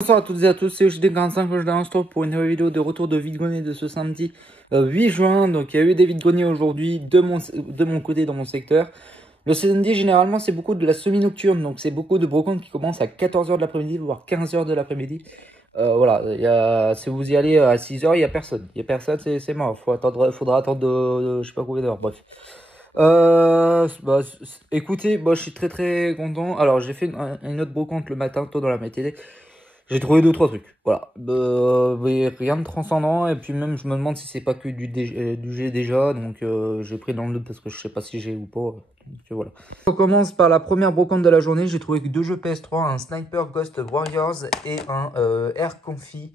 Bonsoir à toutes et à tous, c'est HD45 que je lance pour une nouvelle vidéo de retour de vide-grenier de ce samedi 8 juin. Donc il y a eu des vides-greniers aujourd'hui de mon côté dans mon secteur. Le samedi généralement c'est beaucoup de la semi-nocturne, donc c'est beaucoup de brocantes qui commencent à 14h de l'après-midi, voire 15h de l'après-midi. Voilà, si vous y allez à 6h, il n'y a personne. Il n'y a personne, c'est mort. Faudra attendre je sais pas combien d'heures, bref. Écoutez, je suis très content. Alors j'ai fait une autre brocante le matin, tôt dans la matinée. J'ai trouvé 2-3 trucs, voilà. Mais rien de transcendant, et puis même je me demande si c'est pas que du G déjà, donc j'ai pris dans le doute parce que je sais pas si j'ai ou pas, donc voilà. On commence par la première brocante de la journée. J'ai trouvé que 2 jeux PS3, un Sniper Ghost Warriors et un Air Confi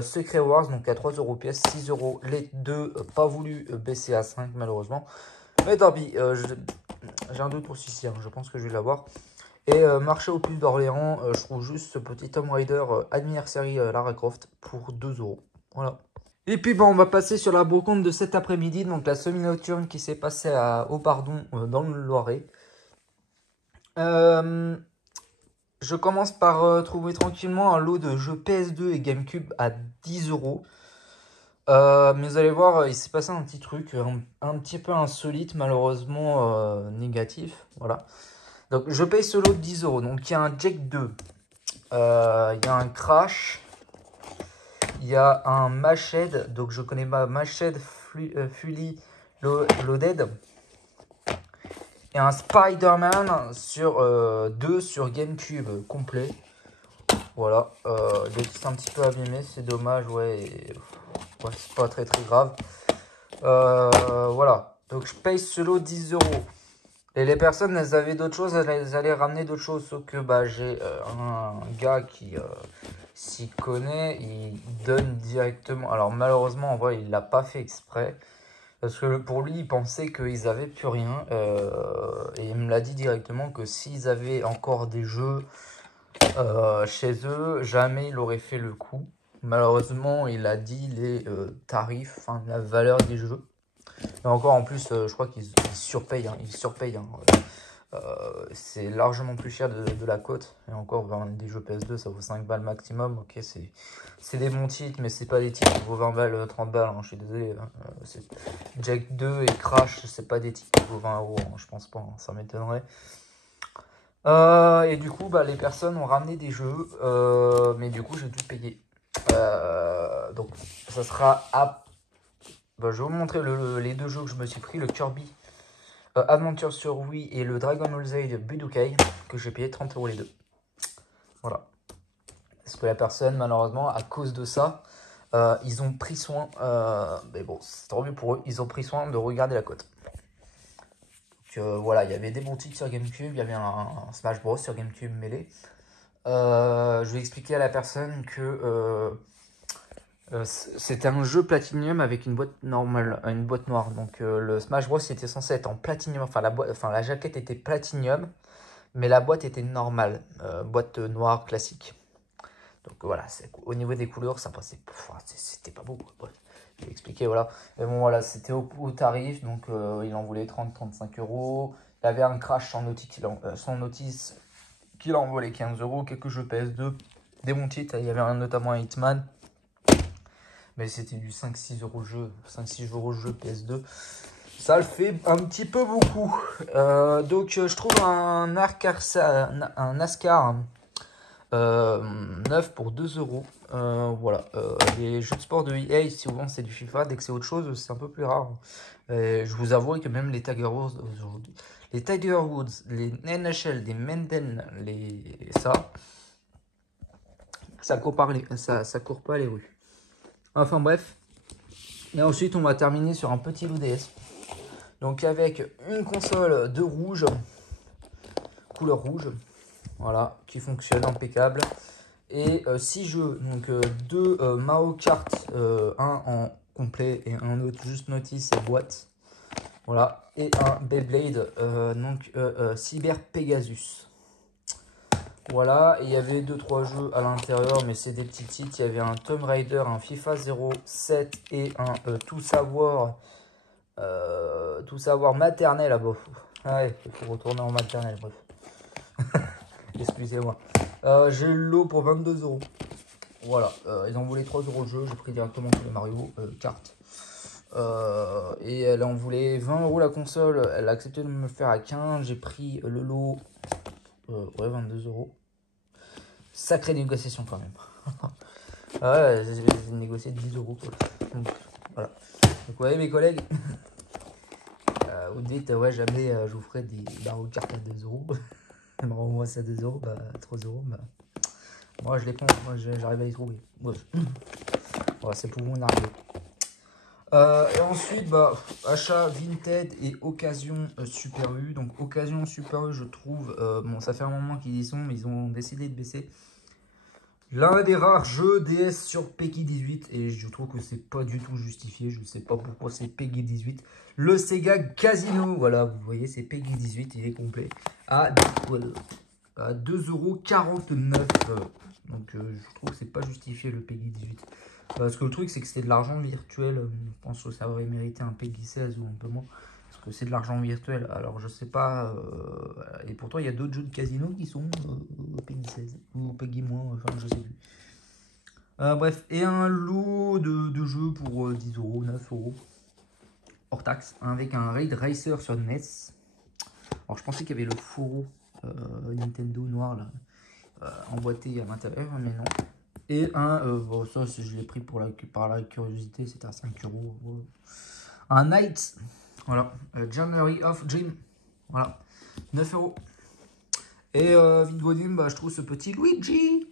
Secret Wars, donc à 3€ pièce, 6€. Les deux pas voulu baisser à 5 malheureusement, mais tant pis, j'ai un doute pour celui-ci, hein, je pense que je vais l'avoir. Et marché au puce d'Orléans, je trouve juste ce petit Tomb Raider Anniversary Lara Croft pour 2€. Voilà. Et puis on va passer sur la brocante de cet après-midi, donc la semi-nocturne qui s'est passée au Pardon dans le Loiret. Je commence par trouver tranquillement un lot de jeux PS2 et GameCube à 10€. Mais vous allez voir, il s'est passé un petit truc, un petit peu insolite, malheureusement négatif. Voilà. Donc je paye ce lot de 10€. Donc il y a un Jack 2. Il y a un Crash. Il y a un Mashed. Donc je connais pas. Mashed Fully Loaded. Et un Spider-Man sur 2 sur GameCube complet. Voilà. C'est un petit peu abîmé. C'est dommage. Ouais, c'est pas très grave. Voilà. Donc je paye ce lot 10€. Et les personnes, elles avaient d'autres choses, elles allaient ramener d'autres choses. Sauf que j'ai un gars qui s'y connaît, il donne directement. Alors malheureusement, en vrai, il l'a pas fait exprès. Parce que pour lui, il pensait qu'ils avaient plus rien. Et il me l'a dit directement que s'ils avaient encore des jeux chez eux, jamais il aurait fait le coup. Malheureusement, il a dit les tarifs, enfin la valeur des jeux. Et encore en plus, je crois qu'ils surpayent. Hein, c'est largement plus cher de la côte. Et encore, des jeux PS2, ça vaut 5 balles maximum. Ok, c'est des bons titres, mais c'est pas des titres qui vaut 20 balles, 30 balles. Hein, je suis désolé. Hein, Jack 2 et Crash, c'est pas des titres qui vaut 20€. Hein, je pense pas, hein, ça m'étonnerait. Et du coup, les personnes ont ramené des jeux. Mais du coup, j'ai dû payer. Donc, ça sera à. Je vais vous montrer les deux jeux que je me suis pris, le Kirby Adventure sur Wii et le Dragon Ball Z Budokai, que j'ai payé 30€ les deux. Voilà. Parce que la personne, malheureusement, à cause de ça, ils ont pris soin, mais bon, c'est tant mieux pour eux, ils ont pris soin de regarder la cote. Donc voilà, il y avait des bons titres sur GameCube, il y avait un Smash Bros sur GameCube mêlé. Je vais expliquer à la personne que c'était un jeu Platinum avec une boîte normale, une boîte noire. Donc le Smash Bros était censé être en Platinum, enfin la jaquette était Platinum, mais la boîte était normale, boîte noire classique. Donc voilà, au niveau des couleurs, ça passait, c'était pas beau. Bref, je vais expliquer, voilà. Mais bon, voilà, c'était au tarif, donc il en voulait 30-35€. Il y avait un Crash sans notice qu'il en volait 15€, quelques jeux PS2, des bons titres. Il y avait notamment un Hitman. Mais c'était du 5-6€ jeu, 5-6€ jeu PS2. Ça le fait un petit peu beaucoup. Donc je trouve un NASCAR 9 pour 2€. Voilà. Les jeux de sport de EA, souvent c'est du FIFA. Dès que c'est autre chose, c'est un peu plus rare. Je vous avoue que même les Tiger Woods aujourd'hui, les Tiger Woods, les NHL, les Menden, ça court pas les rues. Enfin bref. Et ensuite, on va terminer sur un petit lot DS. Donc avec une console de rouge, couleur rouge, voilà, qui fonctionne impeccable. Et 6 jeux, donc 2 Mario Kart, un en complet et un autre juste notice et boîte. Voilà, et un Beyblade, Cyber Pegasus. Voilà, et il y avait 2-3 jeux à l'intérieur, mais c'est des petits titres. Il y avait un Tomb Raider, un FIFA 07 et un Tout savoir maternel. Ah bon, ouais, il faut retourner en maternelle, bref. Excusez-moi. J'ai le lot pour 22€. Voilà, ils en voulaient 3 € le jeu, j'ai pris directement sur les Mario Kart. Et elle en voulait 20 € la console, elle a accepté de me le faire à 15, j'ai pris le lot, ouais 22 €. Sacrée négociation quand même. Ouais, j'ai négocié 10 € quoi. Donc, voilà. Donc vous voyez mes collègues, vous dites ouais jamais je vous ferai des Mario Kart à 2 €. Moi c'est à 2 €, bah 3 €, bah moi je les prends, moi j'arrive à les trouver. Ouais. Voilà, c'est pour mon arrivée. Et ensuite, bah, achat Vinted et occasion Super U. Donc, occasion Super U, je trouve, bon, ça fait un moment qu'ils y sont, mais ils ont décidé de baisser. L'un des rares jeux DS sur PEGI 18, et je trouve que c'est pas du tout justifié. Je sais pas pourquoi c'est PEGI 18. Le Sega Casino, voilà, vous voyez, c'est PEGI 18, il est complet. À 2,49 €. Donc, je trouve que c'est pas justifié le PEGI 18. Parce que le truc, c'est que c'était de l'argent virtuel. Je pense que ça aurait mérité un PEGI 16 ou un peu moins. Parce que c'est de l'argent virtuel. Alors, je sais pas. Et pourtant, il y a d'autres jeux de casino qui sont PEGI 16 ou PEGI moins. Enfin, je sais plus. Bref, et un lot de jeux pour 10 €, 9 € hors taxe. Avec un Raid Racer sur NES. Alors, je pensais qu'il y avait le fourreau Nintendo noir là, emboîté à l'intérieur, mais non. Et un, bon, ça je l'ai pris par la curiosité, c'était à 5 €. Un Night, voilà, January of Dream, voilà, 9 €. Et Vidgodim, bah, je trouve ce petit Luigi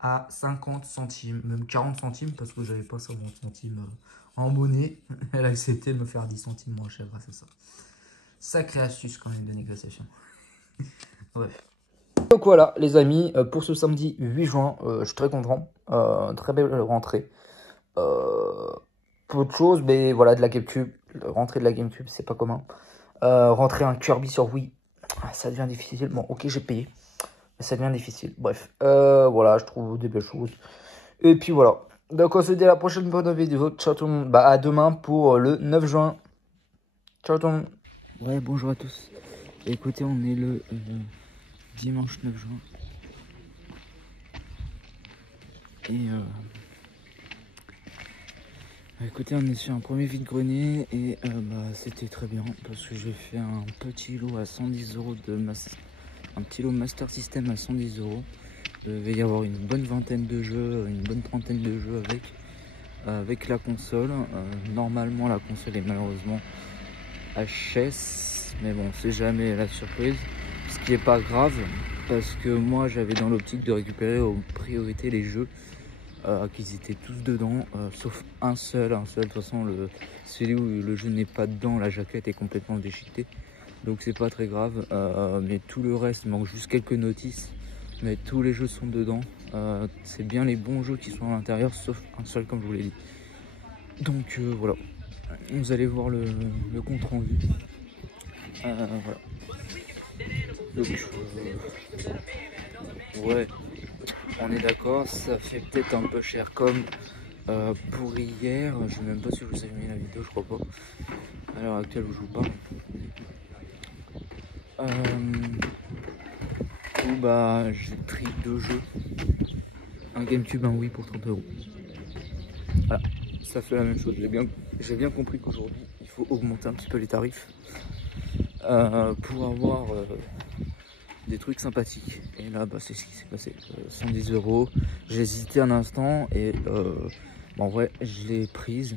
à 50 centimes, même 40 centimes, parce que j'avais pas 50 centimes en monnaie. Elle a accepté de me faire 10 centimes moins cher grâce à ça. Sacrée astuce quand même de négociation. Bref. Donc voilà les amis, pour ce samedi 8 juin, je suis très content, très belle rentrée. Peu de choses, mais voilà, de la GameCube, rentrée de la GameCube, c'est pas commun. Rentrer un Kirby sur Wii, ça devient difficile. Bon, ok, j'ai payé, mais ça devient difficile. Bref, voilà, je trouve des belles choses. Et puis voilà, donc on se dit à la prochaine bonne vidéo. Ciao tout le monde, bah à demain pour le 9 juin. Ciao tout le monde. Ouais, bonjour à tous. Écoutez, on est le dimanche 9 juin. Et écoutez, on est sur un premier vide-grenier et bah, c'était très bien parce que j'ai fait un petit lot à 110 € un petit lot Master System à 110 €. Il va y avoir une bonne vingtaine de jeux, une bonne trentaine de jeux avec la console. Normalement, la console est malheureusement HS, mais bon, c'est jamais la surprise. Ce qui n'est pas grave parce que moi, j'avais dans l'optique de récupérer en priorité les jeux. Qu'ils étaient tous dedans, sauf un seul. De toute façon, celui où le jeu n'est pas dedans, la jaquette est complètement déchiquetée. Donc c'est pas très grave. Mais tout le reste, il manque juste quelques notices. Mais tous les jeux sont dedans. C'est bien les bons jeux qui sont à l'intérieur, sauf un seul comme je vous l'ai dit. Donc voilà. Vous allez voir le compte rendu. Voilà. Donc, ouais. On est d'accord, ça fait peut-être un peu cher comme pour hier. Je sais même pas si vous avez mis la vidéo, je crois pas. À l'heure actuelle où je vous parle. Où bah j'ai pris 2 jeux. Un GameCube, un Wii pour 30 €. Voilà, ça fait la même chose. J'ai bien compris qu'aujourd'hui il faut augmenter un petit peu les tarifs pour avoir des trucs sympathiques. Et là, bah, c'est ce qui s'est passé. 110 €. J'ai hésité un instant et bah, en vrai, je l'ai prise.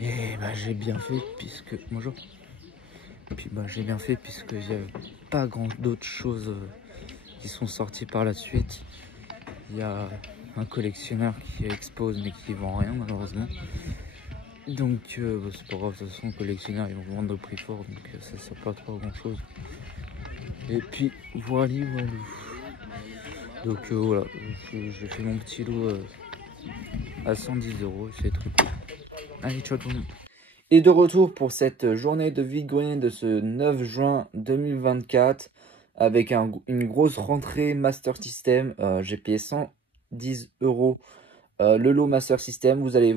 Et bah, j'ai bien fait puisque... Bonjour. Et puis bah, j'ai bien fait puisque il n'y a pas grand d'autres choses qui sont sorties par la suite. Il y a un collectionneur qui expose mais qui vend rien malheureusement. Donc bah, c'est pas grave, de toute façon le collectionneur ils vont vendre au prix fort, donc ça sert pas trop à grand chose. Et puis voilà. Donc voilà, j'ai fait mon petit lot à 110 €, c'est très cool. Allez, ciao tout le monde. Et de retour pour cette journée de vide-grenier de ce 9 juin 2024 avec une grosse rentrée Master System. J'ai payé 110 € le lot Master System. Vous allez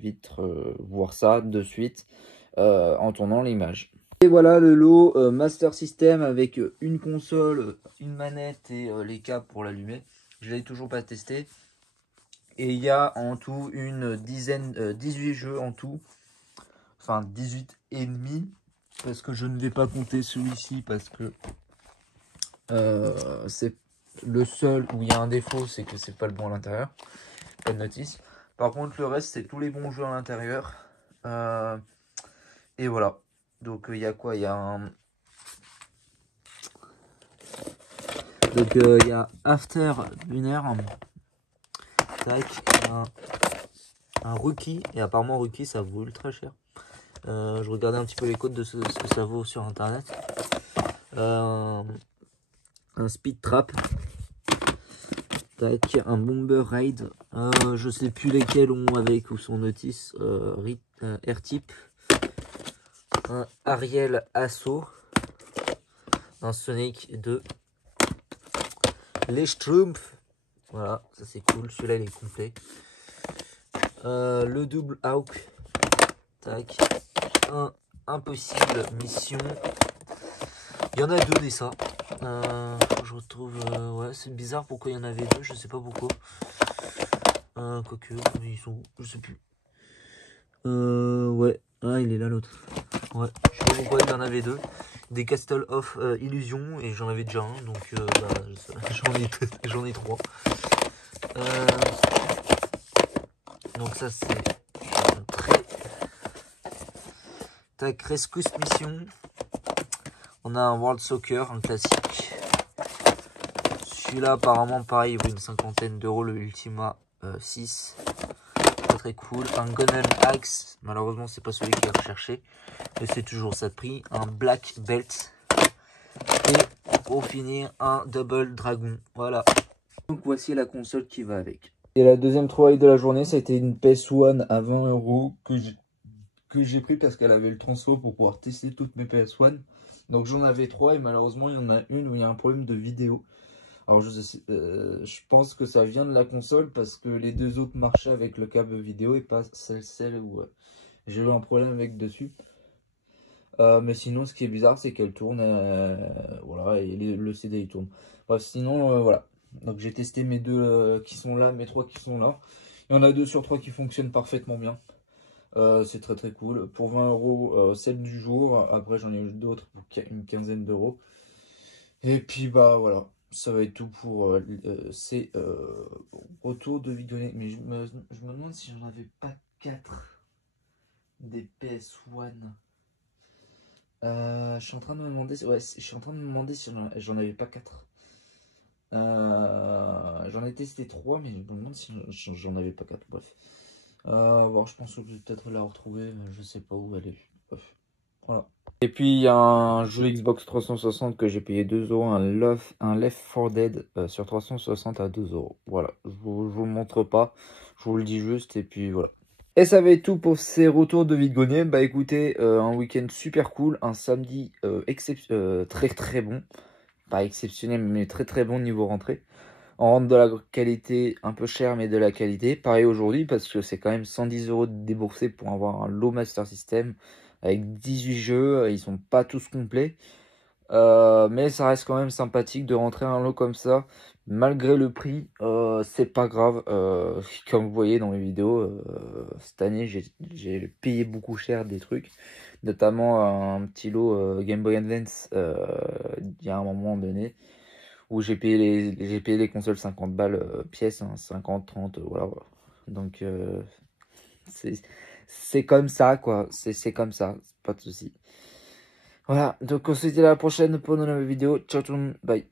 vite voir ça de suite en tournant l'image. Et voilà le lot Master System avec une console, une manette et les câbles pour l'allumer. Je l'ai toujours pas testé. Et il y a en tout une dizaine, 18 jeux en tout. Enfin 18 et demi. Parce que je ne vais pas compter celui-ci parce que c'est le seul où il y a un défaut, c'est que c'est pas le bon à l'intérieur. Pas de notice. Par contre le reste c'est tous les bons jeux à l'intérieur. Et voilà. Donc il y a quoi? Il y a un... Donc il y a After Lunaire. Tac. Un Rookie. Et apparemment Rookie ça vaut ultra cher. Je regardais un petit peu les codes de ce que ça vaut sur internet. Un Speed Trap. Tac, un Bomber Raid. Je sais plus lesquels ont avec ou son notice. R-Type. Un Ariel Assaut. Un Sonic 2. Les Schtroumpfs. Voilà, ça c'est cool. Celui-là il est complet. Le double Hawk. Tac. Un Impossible Mission. Il y en a deux des ça. Je retrouve. Ouais, c'est bizarre pourquoi il y en avait deux. Je sais pas pourquoi. Quoique, ils sont où? Je sais plus. Ouais. Ah, il est là l'autre. Ouais. Je sais pas pourquoi il y en avait deux. Des Castle of Illusion. Et j'en avais déjà un. Donc, j'en ai trois. Donc, ça, c'est très. Tac, Rescue Mission. On a un World Soccer, un classique. Celui-là, apparemment, pareil, il vaut une cinquantaine d'euros, le Ultima 6. Très très cool. Un Gun Axe. Malheureusement, c'est pas celui qui est recherché. Mais c'est toujours ça de prix. Un Black Belt. Et pour finir, un Double Dragon. Voilà. Donc voici la console qui va avec. Et la deuxième trouvaille de la journée, c'était une PS1 à 20 € que j'ai pris parce qu'elle avait le transfo pour pouvoir tester toutes mes PS1. Donc j'en avais 3 et malheureusement il y en a une où il y a un problème de vidéo. Alors je pense que ça vient de la console parce que les deux autres marchaient avec le câble vidéo et pas celle où j'ai eu un problème avec dessus. Mais sinon ce qui est bizarre c'est qu'elle tourne, voilà, et le CD il tourne. Bref, sinon voilà. Donc j'ai testé mes deux qui sont là, mes 3 qui sont là. Il y en a 2 sur 3 qui fonctionnent parfaitement bien. C'est très très cool. Pour 20 €, celle du jour. Après, j'en ai eu d'autres pour une quinzaine d'euros. Et puis, bah voilà. Ça va être tout pour ces retours de vidéo. Mais je me demande si j'en avais pas 4 des PS1. Je suis en train de me demander. Ouais, je suis en train de me demander si j'en avais pas 4. J'en ai testé 3, mais je me demande si j'en avais pas 4. Bref. Bon, je pense que je vais peut-être la retrouver, mais je sais pas où elle est. Bref. Voilà. Et puis il y a un jeu Xbox 360 que j'ai payé 2 €, un Left 4 Dead sur 360 à 2 €. Voilà, je vous le montre pas, je vous le dis juste et puis voilà. Et ça va être tout pour ces retours de vide-grenier. Bah écoutez, un week-end super cool, un samedi très très bon. Pas exceptionnel mais très très bon niveau rentrée. On rentre de la qualité un peu cher mais de la qualité. Pareil aujourd'hui parce que c'est quand même 110 € déboursés pour avoir un low Master System avec 18 jeux. Ils sont pas tous complets. Mais ça reste quand même sympathique de rentrer un lot comme ça. Malgré le prix, c'est pas grave. Comme vous voyez dans les vidéos, cette année j'ai payé beaucoup cher des trucs. Notamment un petit lot Game Boy Advance il y a un moment donné où j'ai payé les consoles 50 balles pièce, hein, 50, 30, voilà. Donc c'est comme ça, quoi. C'est comme ça, pas de souci. Voilà, donc on se dit à la prochaine pour une nouvelle vidéo. Ciao tout le monde, bye.